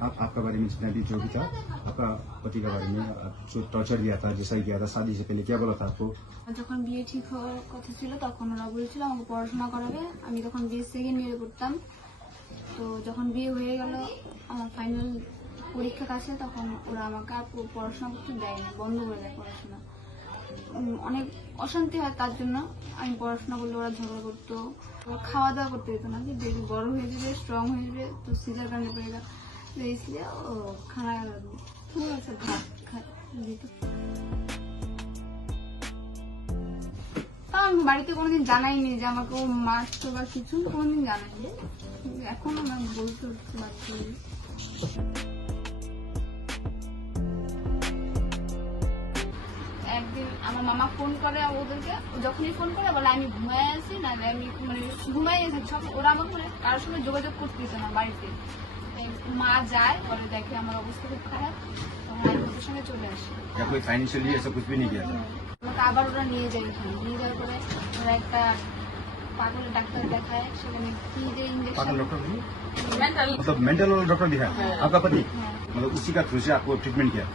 आपका बारे में जितना भी जो भी था, आपका पति के बारे में जो टॉर्चर दिया था, जैसा किया था, शादी से पहले क्या बोला था आपको? যখন বিয়ে ঠিক হওয়ার কথা ছিল তখন ওরা বলেছিল আমাকে পড়াশোনা করাবে। আমি তখন বিয়ে সেকেন্ড ইয়ারে পড়তাম। তো যখন বিয়ে হয়ে গেল, আমার ফাইনাল পরীক্ষা কাছে, তখন ওরা আমাকে আর পড়াশোনা করতে দেয়নি, বন্ধ করে দেয় পড়াশোনা। অনেক অশান্তি হয় তার জন্য। আমি পড়াশোনা করলে ওরা ঝগড়া করতো, ওরা খাওয়া দাওয়া করতে দিত না, যে বেবি বড় হয়ে যাবে, স্ট্রং হয়ে যাবে, তো সিজার करने पड़ेगा, तो इसलिए खाना थोड़ा सा भात দিত। তাও আমি বাড়িতে কোনোদিন জানাইনি যে আমাকে ও মারতো বা কিছু, কোনোদিন জানাইনি। এখন আমার বলতে হচ্ছে বাচ্চা। একদিন আমার মামা ফোন করে ওদেরকে, যখনই ফোন করে বলে আমি ঘুমাই আছি, না আমি মানে ঘুমাই আছি, সব ওরা আমাকে মানে কারোর সঙ্গে যোগাযোগ করতেছে না বাড়িতে। মা যায়, পরে দেখে আমার অবস্থা খুব খারাপ, তখন আমি ওদের সঙ্গে চলে আসি। कोई फाइनेंशियली ऐसा कुछ भी नहीं किया था? আমাকে আবার ওরা নিয়ে যায়, এখানে নিয়ে যাওয়ার পরে ওরা একটা পাগলের ডাক্তার দেখায়, সেখানে কি যে पागल इंजेक्शन डॉक्टर भी? मतलब मेंटल वाला डॉक्टर दिखाया आपका पति? मतलब उसी का थ्रू से आपको ट्रीटमेंट किया?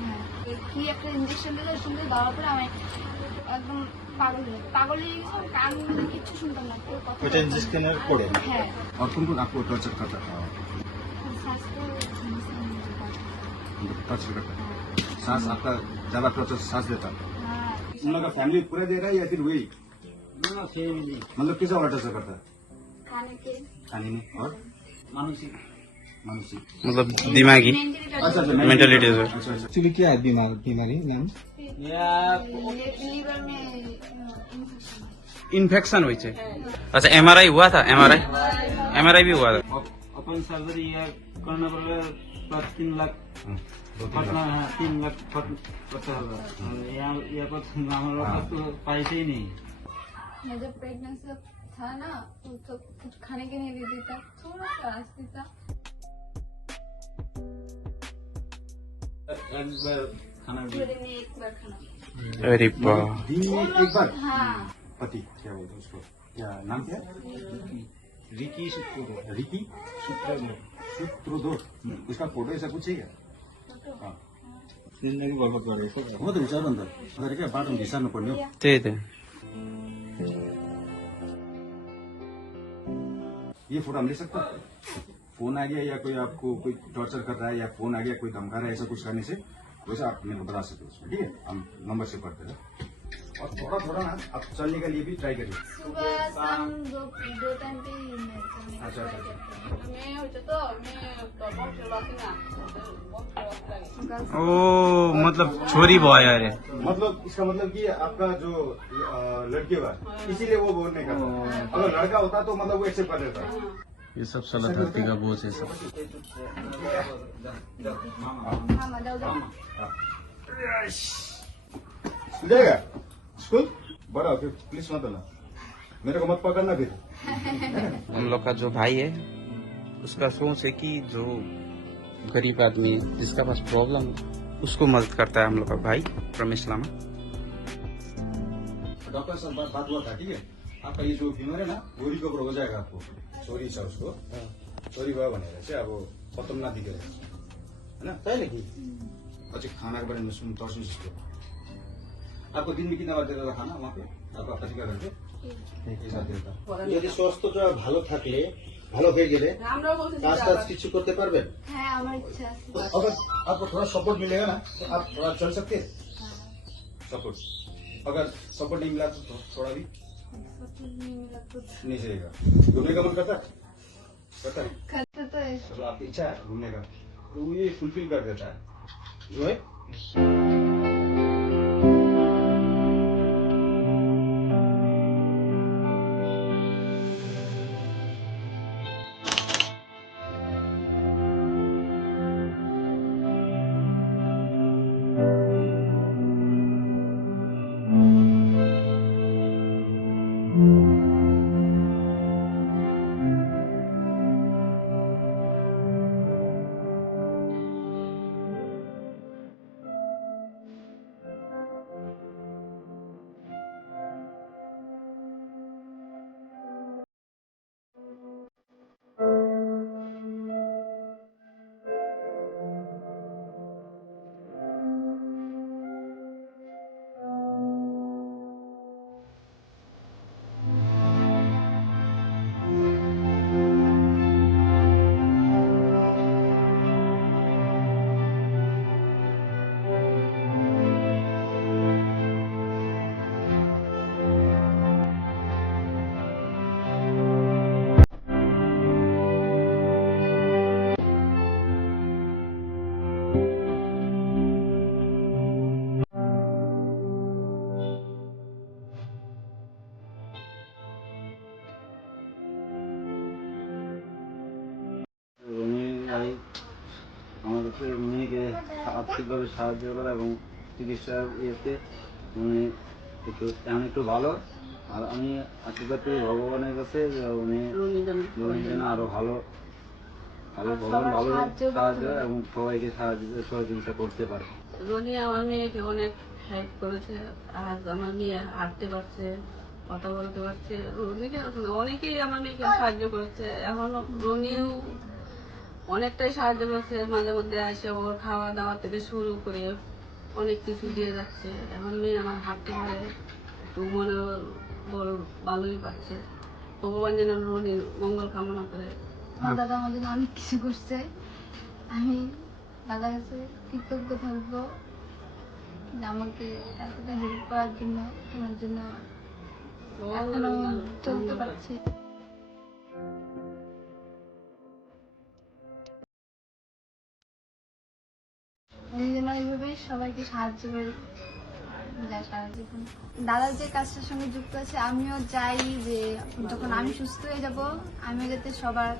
কি একটা ইঞ্জেকশন দিল, শুনতে দেওয়ার পরে আমি একদম পাগল হয়ে গেছিলাম, কান কিচ্ছু শুনতাম না, কেউ কথা कुछ इंजेक्शन पड़े? হ্যাঁ। और कौन आपको टॉर्चर करता था? टॉर्चर करता था? सांस आपका ज्यादा टॉर्चर सांस देता? उन लोग का फैमिली पूरा दे रहा है या फिर वही? मतलब किस वाला टॉर्चर करता है? खाने में और मानसिक मतलब दिमागी अच्छा मेंटलिटी से। अच्छा अच्छा एक्चुअली क्या है बीमारी नाम? लीवर में इन्फेक्शन हुई है। अच्छा एमआरआई हुआ था? एमआरआई भी हुआ था। अपन सर्जरी करना पड़ेगा 3 लाख, 3 लाख 50,000। यहाँ पर हमारे पास तो पैसे ही नहीं। मैं जब प्रेगनेंसी था ना, तो कुछ खाने के नहीं देती था, थोड़ा सा रास्ते था। खाना पूरे दिन में एक बार खाना। अरे वाह। दिन में एक बार? हाँ। पति क्या बोलते हैं उसको, क्या नाम क्या? रिकी सूत्रोदर। रिकी सूत्रोदर, उसका फोटो ऐसा कुछ है क्या? हाँ जिंदगी बर्बाद कर रहे हैं। वो तो विचार अंदर अगर क्या बात हम दिशा में पढ़ने हो। त्यही त। ये फोटो हम ले सकते हैं? फोन आ गया या कोई आपको कोई टॉर्चर कर रहा है या फोन आ गया कोई धमका रहा है, ऐसा कुछ करने से वैसा आप मेरे को बता सकते हो उसमें, ठीक है? हम नंबर से करते हैं। और थोड़ा थोड़ा ना आप चलने के लिए भी ट्राई करिए। सुबह शाम दो टाइम पे ही मैं चलने का अच्छा, try अच्छा। करती हूँ। ओ मतलब छोरी भयो अरे। मतलब इसका मतलब कि आपका जो लड़की हुआ इसीलिए वो बोल नहीं करता, अगर लड़का होता तो मतलब वो एक्सेप्ट कर लेता। ये सब साला धरती का बोझ है सब। हाँ जाओ जाओ। जाएगा स्कूल बड़ा हो, प्लीज मत ना, मेरे को मत पकड़ना फिर। हम लोग का जो भाई है उसका सोच है कि जो गरीब आदमी है, जिसका पास प्रॉब्लम है, उसको मदद करता है हम लोग का भाई रमेश लामा। डॉक्टर से बात हुआ था, ठीक है? आपका ये जो फीवर है ना वो रिकवर हो जाएगा आपको। चोरी छ उसको, चोरी भयो भनेर चाहिँ अब खतम नदिएर होइन तैँले कि अझै खानाको बारेमा सुन्नु तर्सिन्छ उसको। आपको दिन में कितना बार देता था खाना वहाँ पे? आपका पति क्या करते? एक ही साथ देता। যদি স্বাস্থ্যটা ভালো থাকলে ভালো হয়ে গেলে কাজ কাজ কিছু করতে পারবেন। হ্যাঁ আমার ইচ্ছা আছে। अगर आपको थोड़ा सपोर्ट मिलेगा ना तो आप थोड़ा चल सकते हैं। सपोर्ट अगर सपोर्ट नहीं मिला तो थोड़ा भी नहीं चलेगा। घूमने का मन करता है? करता है? करते तो है। चलो आपकी इच्छा है घूमने का तो ये फुलफिल कर देता है जो है। চাই আমাদের মেয়েকে আর্থিকভাবে সাহায্য করা এবং চিকিৎসার ইয়েতে উনি একটু ভালো। আর আমি আশীর্বাদ করি ভগবানের কাছে যে উনি যেন আরো ভালো ভগবান ভালো সাহায্য এবং সবাইকে সহযোগিতা করতে পারে। রনি আমার মেয়েকে অনেক হেল্প করেছে। আজ আমার মেয়ে হাঁটতে পারছে, কথা বলতে পারছে। রনিকে অনেকেই আমার মেয়েকে সাহায্য করেছে। এখন রনিও অনেকটাই সাহায্য করেছে। মাঝে মধ্যে আসে ওর খাওয়া দাওয়া থেকে শুরু করে অনেক কিছু দিয়ে যাচ্ছে। এখন মেয়ে আমার হাঁটতে পারে, একটু মনে বড় ভালোই পাচ্ছে। ভগবান যেন রনির মঙ্গল কামনা করে। আমার দাদা আমাদের জন্য অনেক কিছু করছে। আমি দাদার কাছে কৃতজ্ঞ থাকবো যে আমাকে এতটা হেল্প করার জন্য, আমার জন্য এখনো চলতে পারছি। এই জন্য এইভাবে সবাইকে সাহায্য করি সারা জীবন। দাদার যে কাজটার সঙ্গে যুক্ত আছে, আমিও চাই যে যখন আমি সুস্থ হয়ে যাব, আমিও যাতে সবার